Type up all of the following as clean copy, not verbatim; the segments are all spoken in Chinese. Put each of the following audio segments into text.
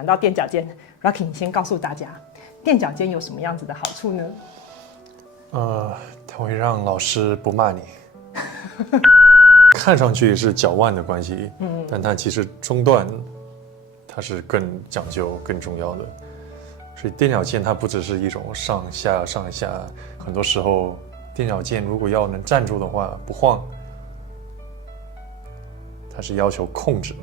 讲到垫脚尖 ，Rocky， 你先告诉大家，垫脚尖有什么样子的好处呢？它会让老师不骂你。看上去是脚腕的关系，但它其实中段它是更讲究、更重要的。所以垫脚尖它不只是一种上下，很多时候垫脚尖如果要能站住的话，不晃，它是要求控制。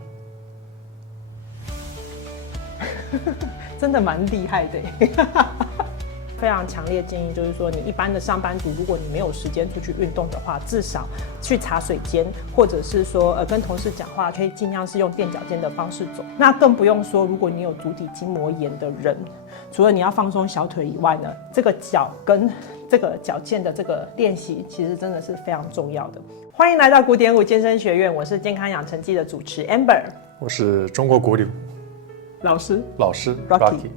真的蛮厉害的。非常强烈建议就是说，你一般的上班族，如果你没有时间出去运动的话，至少去茶水间，或者是说跟同事讲话，可以尽量是用垫脚尖的方式走。那更不用说，如果你有足底筋膜炎的人，除了你要放松小腿以外呢，这个脚跟这个脚尖的这个练习，其实真的是非常重要的。欢迎来到古典舞健身学院，我是健康养成记的主持 Amber， 我是中国国旅老师 Rocky。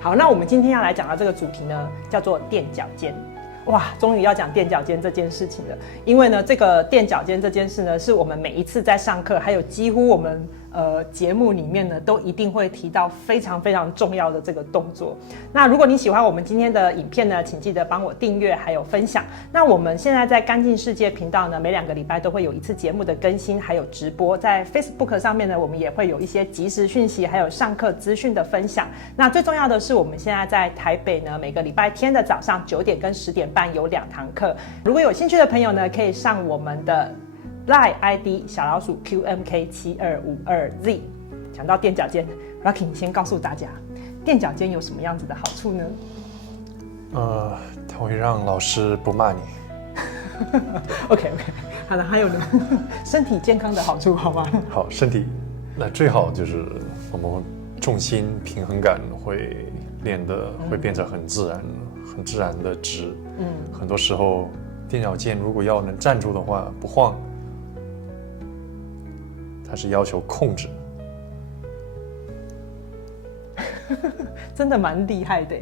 好，那我们今天要来讲的这个主题呢，叫做垫脚尖。哇，终于要讲垫脚尖这件事情了。因为呢，这个垫脚尖这件事呢，是我们每一次在上课，还有几乎我们节目里面呢，都一定会提到非常非常重要的这个动作。那如果你喜欢我们今天的影片呢，请记得帮我订阅还有分享。那我们现在在干净世界频道呢，每2个礼拜都会有一次节目的更新，还有直播。在 Facebook 上面呢，我们也会有一些即时讯息，还有上课资讯的分享。那最重要的是，我们现在在台北呢，每个礼拜天的早上9点跟10点半有2堂课。如果有兴趣的朋友呢，可以上我们的LINE ID 小老鼠 QMK7252Z。讲到垫脚尖 ，Rocky， 你先告诉大家，垫脚尖有什么样子的好处呢？它会让老师不骂你。OK， 好了，还有呢，身体健康的好处，好吗？好，身体那最好就是我们重心平衡感会练得会变成很自然的直。很多时候垫脚尖如果要能站住的话，不晃，它是要求控制。真的蛮厉害的。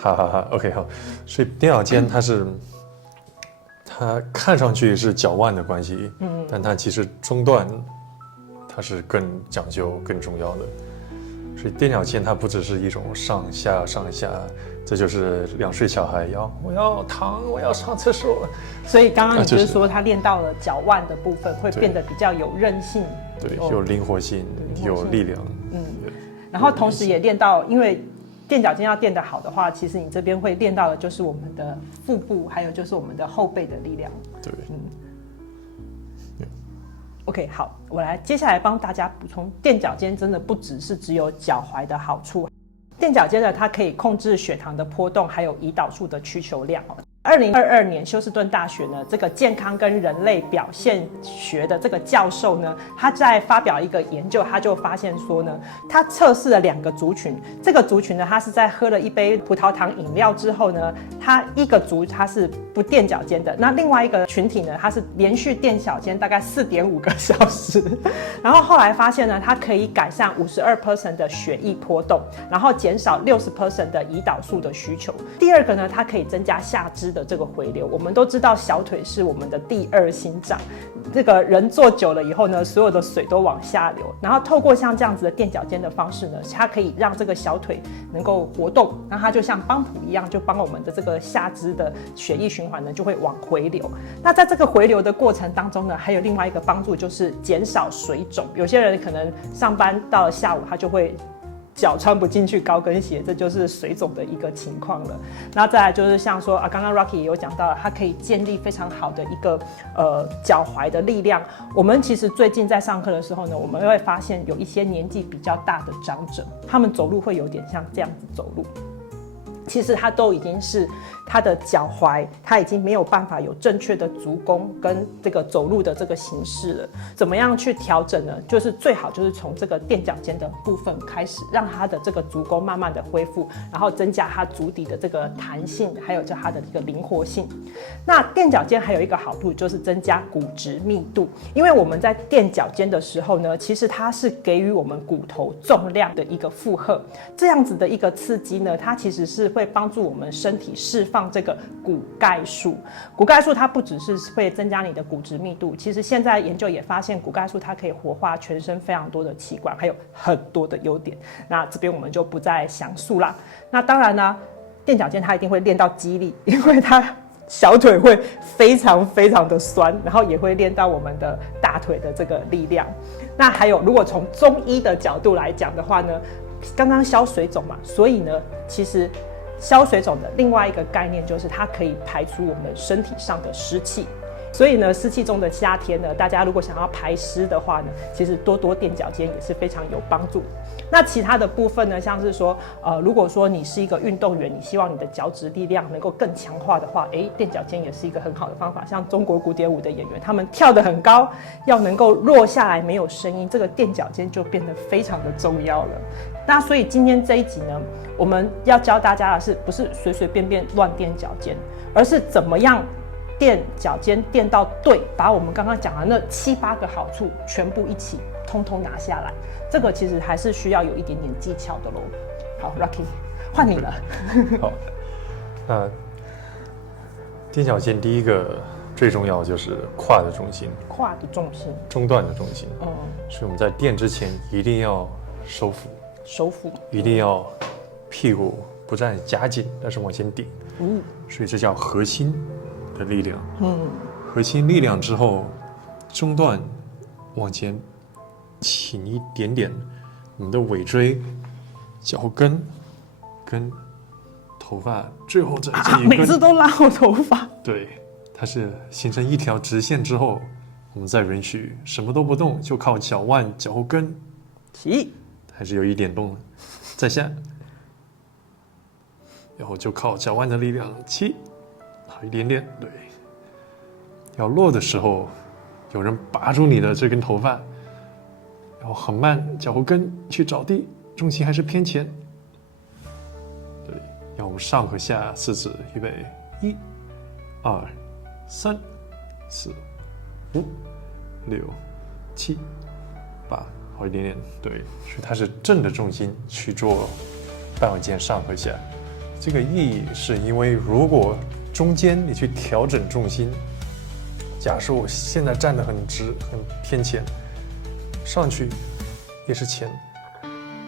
哈哈哈 ，OK 好，所以垫脚尖它看上去是脚腕的关系，但它其实中段它是更讲究、更重要的。所以垫脚尖它不只是一种上下，这就是2岁小孩我要躺，我要上厕所。所以刚刚你就是说，他练到了脚腕的部分，会变得比较有韧性，对，有灵活性，有力量。然后同时也练到，因为垫脚尖要垫得好的话，其实你这边会练到的就是我们的腹部，还有就是我们的后背的力量。对，OK， 好，我来接下来帮大家补充，垫脚尖真的不只有脚踝的好处。垫脚尖呢，它可以控制血糖的波动，还有胰岛素的需求量。2022年休斯顿大学呢，这个健康跟人类表现学的这个教授呢，他在发表一个研究，他就发现说呢，他测试了2个族群，这个族群呢，他是在喝了一杯葡萄糖饮料之后呢，他一个族他是不垫脚尖的，那另外一个群体呢，他是连续垫脚尖大概4.5个小时，然后后来发现呢，它可以改善52% 的血液波动，然后减少60% 的胰岛素的需求。第二个呢，它可以增加下肢的这个回流。我们都知道小腿是我们的第2心脏，这个人坐久了以后呢，所有的水都往下流，然后透过像这样子的垫脚尖的方式呢，它可以让这个小腿能够活动，那它就像帮浦一样，就帮我们的这个下肢的血液循环呢就会往回流。那在这个回流的过程当中呢，还有另外一个帮助就是减少水肿。有些人可能上班到了下午，他就会脚穿不进去高跟鞋，这就是水肿的一个情况了。那再来就是像说刚刚 Rocky 也有讲到了，它可以建立非常好的一个脚踝的力量。我们其实最近在上课的时候呢，我们会发现有一些年纪比较大的长者，他们走路会有点像这样子走路。其实他都已经是他的脚踝，他已经没有办法有正确的足弓跟这个走路的这个形式了。怎么样去调整呢？就是最好就是从这个垫脚尖的部分开始，让他的这个足弓慢慢的恢复，然后增加他足底的这个弹性，还有就他的这个灵活性。那垫脚尖还有一个好处就是增加骨质密度，因为我们在垫脚尖的时候呢，其实它是给予我们骨头重量的一个负荷，这样子的一个刺激呢，它其实是会帮助我们身体释放这个骨钙素。骨钙素它不只是会增加你的骨质密度，其实现在研究也发现，骨钙素它可以活化全身非常多的器官，还有很多的优点。那这边我们就不再详述啦。那当然呢，垫脚尖它一定会练到肌力，因为它小腿会非常非常的酸，然后也会练到我们的大腿的这个力量。那还有，如果从中医的角度来讲的话呢，刚刚消水肿嘛，所以呢，其实消水肿的另外一个概念就是它可以排除我们身体上的湿气。所以呢，湿气中的夏天呢，大家如果想要排湿的话呢，其实多多垫脚尖也是非常有帮助。那其他的部分呢，像是说，如果说你是一个运动员，你希望你的脚趾力量能够更强化的话，垫脚尖也是一个很好的方法。像中国古典舞的演员，他们跳得很高，要能够落下来没有声音，这个垫脚尖就变得非常的重要了。那所以今天这一集呢，我们要教大家的是，不是随随便便乱垫脚尖，而是怎么样垫脚尖垫到对，把我们刚刚讲的那7、8个好处全部一起通通拿下来。这个其实还是需要有一点点技巧的咯。好 ，Rocky， 换你了。好，那垫脚尖第一个最重要就是胯的重心，胯的重心，中段的重心。所以我们在垫之前一定要收腹，一定要屁股不但夹紧，但是往前顶。所以这叫核心的力量。核心力量之后，中段往前倾一点点，我们的尾椎、脚跟跟头发，最后这一根，每次都拉我头发。对，它是形成一条直线之后，我们再允许什么都不动，就靠脚腕、脚后跟起，还是有一点动的，再下，然后就靠脚腕的力量起，好一点点，对。要落的时候，有人拔住你的这根头发，然后很慢，脚后跟去着地，重心还是偏前。对，要我们上和下四指，预备，1、2、3、4、5、6、7、8，好一点点。对，所以它是正的重心去做半腕肩上和下。这个意义是因为如果中间你去调整重心，假设我现在站得很直，很偏前，上去也是前。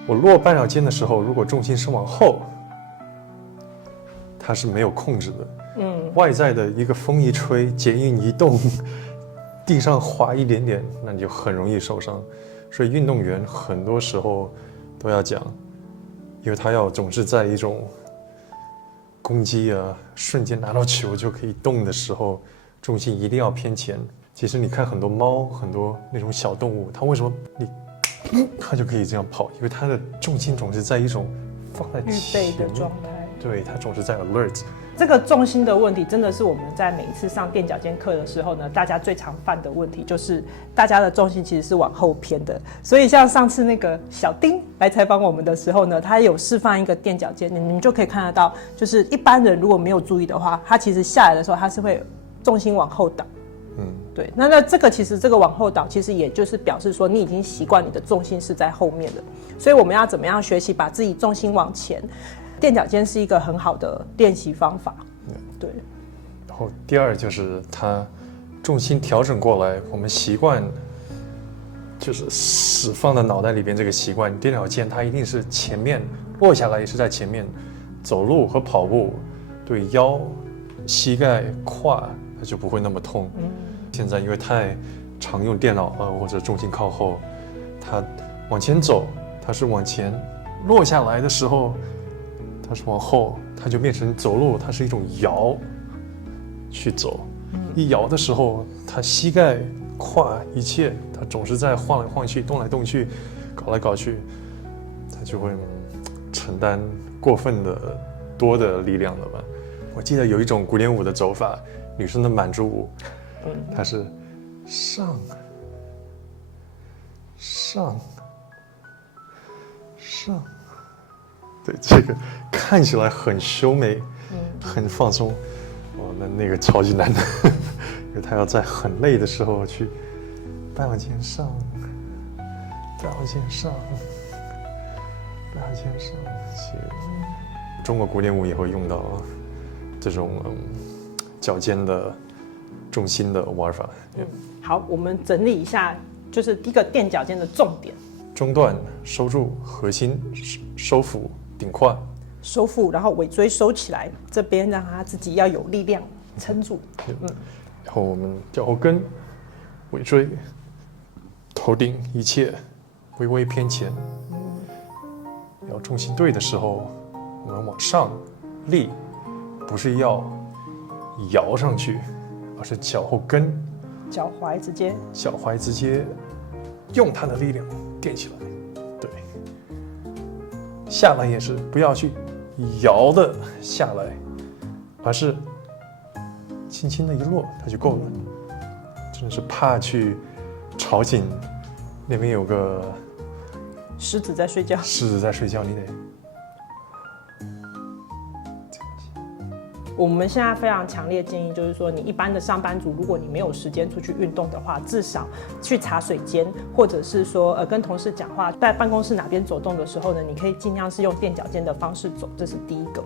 我落半脚尖的时候，如果重心是往后，它是没有控制的。外在的一个风一吹，剪影一动，地上滑一点点，那你就很容易受伤。所以运动员很多时候都要讲，因为他要总是在一种攻击啊，瞬间拿到球就可以动的时候，重心一定要偏前。其实你看很多猫，很多那种小动物，它为什么它就可以这样跑？因为它的重心总是在一种放在前预备的状态。对，它总是在 alert。这个重心的问题，真的是我们在每一次上垫脚尖课的时候呢，大家最常犯的问题就是大家的重心其实是往后偏的。所以像上次那个小丁来采访我们的时候呢，他有示范一个垫脚尖，你们就可以看得到，就是一般人如果没有注意的话，他其实下来的时候他是会重心往后倒。对，那这个其实这个往后倒，其实也就是表示说你已经习惯你的重心是在后面的，所以我们要怎么样学习把自己重心往前？垫脚尖是一个很好的练习方法。对。然后第二就是它重心调整过来，我们习惯就是死放在脑袋里边这个习惯，垫脚尖它一定是前面落下来也是在前面，走路和跑步对腰、膝盖、胯它就不会那么痛。现在因为太常用电脑或者重心靠后，它往前走，它是往前，落下来的时候它是往后，它就变成走路，它是一种摇去走。一摇的时候，它膝盖、胯一切，它总是在晃来晃去、动来动去、搞来搞去，它就会承担过分的多的力量了吧。我记得有一种古典舞的走法，女生的满足舞，它是上上上。对，这个看起来很优美，很放松。那个超级难的，因为他要在很累的时候去半脚尖上，半脚尖上，半脚尖上去，中国古典舞也会用到这种脚尖的重心的玩法。好，我们整理一下，就是第一个垫脚尖的重点：中段收住，核心收腹顶胯，收腹，然后尾椎收起来，这边让它自己要有力量撑住。然后我们脚后跟、尾椎、头顶一切微微偏前。然后重心对的时候，我们往上立，不是要摇上去，而是脚后跟、脚踝直接用它的力量垫起来。对，下来也是不要去摇的下来，而是轻轻的一落，它就够了。真的是怕去吵醒那边有个狮子在睡觉，你得。我们现在非常强烈建议，就是说，你一般的上班族，如果你没有时间出去运动的话，至少去茶水间，或者是说跟同事讲话，在办公室哪边走动的时候呢，你可以尽量是用垫脚尖的方式走，这是第一个。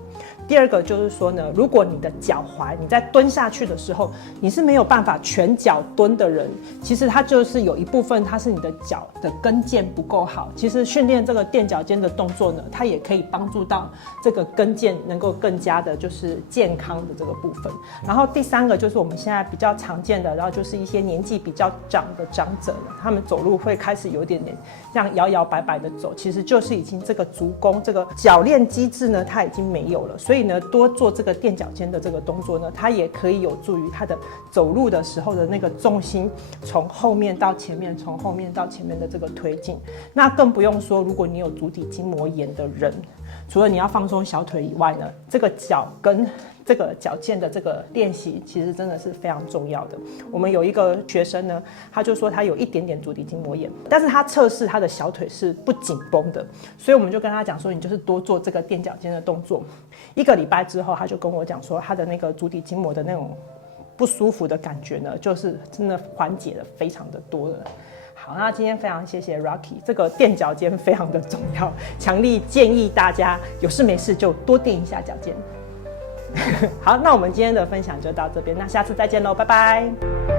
第二个就是说呢，如果你的脚踝你在蹲下去的时候，你是没有办法全脚蹲的人，其实它就是有一部分它是你的脚的跟腱不够好。其实训练这个垫脚尖的动作呢，它也可以帮助到这个跟腱能够更加的就是健康的这个部分。然后第三个就是我们现在比较常见的，然后就是一些年纪比较长的长者呢，他们走路会开始有点这样摇摇摆摆的走，其实就是已经这个足弓这个铰链机制呢，它已经没有了。所以呢，多做这个垫脚尖的这个动作呢，它也可以有助于他的走路的时候的那个重心从后面到前面，从后面到前面的这个推进。那更不用说，如果你有足底筋膜炎的人，除了你要放松小腿以外呢，这个脚跟这个脚尖的这个练习，其实真的是非常重要的。我们有一个学生呢，他就说他有一点点足底筋膜炎，但是他测试他的小腿是不紧绷的，所以我们就跟他讲说，你就是多做这个垫脚尖的动作。1个礼拜之后，他就跟我讲说，他的那个足底筋膜的那种不舒服的感觉呢，就是真的缓解了非常的多了。好，那今天非常谢谢 Rocky， 这个垫脚尖非常的重要，强力建议大家有事没事就多垫一下脚尖。好，那我们今天的分享就到这边，那下次再见喽，拜拜。